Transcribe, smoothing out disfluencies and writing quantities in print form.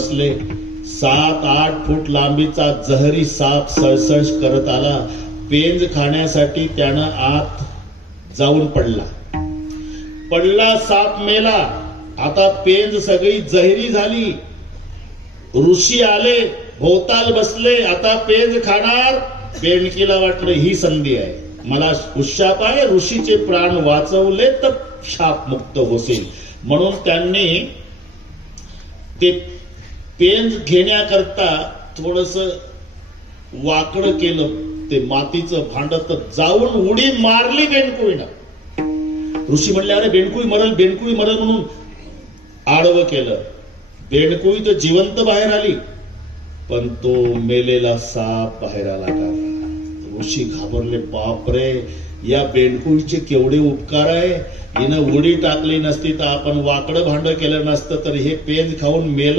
बसले. 7-8 फूट लांबीचा जहरी साप सळसळ करत आला. पेंज खाण्यासाठी त्यानं आत जाऊन पडला. साप मेला. आता पेंज सगळी जहरी झाली. ऋषी आले, भोवताल बसले. आता पेंज खाणार. बेंडकीला वाटलं ही संधी आहे, मला उशाप आहे, ऋषीचे प्राण वाचवले तर शाप मुक्त होतील. म्हणून त्यांनी ते पेंज घेण्याकरता थोडस वाकडं केलं ते मातीचं भांड, तर जाऊन उडी मारली बेंडकुळीनं. ऋषी म्हणले अरे बेंडकुळी मरल म्हणून आडवं केलं. बेंडकुळी तर जिवंत बाहेर आली, पण तो मेलेला साप बाहेर आला का. ऋषी घाबरले, बापरे या बेंडकुळीचे केवढे उपकार आहे. हिनं उडी टाकली नसती तर आपण वाकडं भांड केलं नसतं तर हे पेंज खाऊन मेल